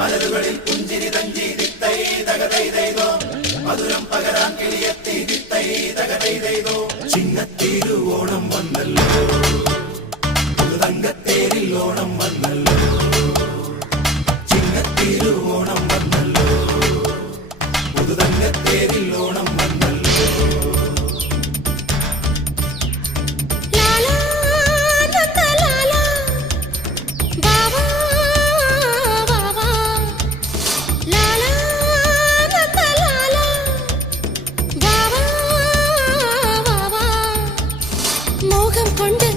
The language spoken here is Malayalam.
മലരുകളിൽ പുഞ്ചിരി തഞ്ചി ദിത്തൈ തകതൈതൈതോ മധുരം പകരാൻ കിളിയെത്തി ദിത്തൈ തകതൈതൈതോ ചിങ്ങത്തിരുവോണം വന്നല്ലോ തങ്കത്തേരിൽ ഓണം വന്നല്ലോ ചിങ്ങത്തിരുവോണം വന്നല്ലോ പുതുതങ്കത്തേരിൽ ഓണം വന്നല്ലോ கொண்டு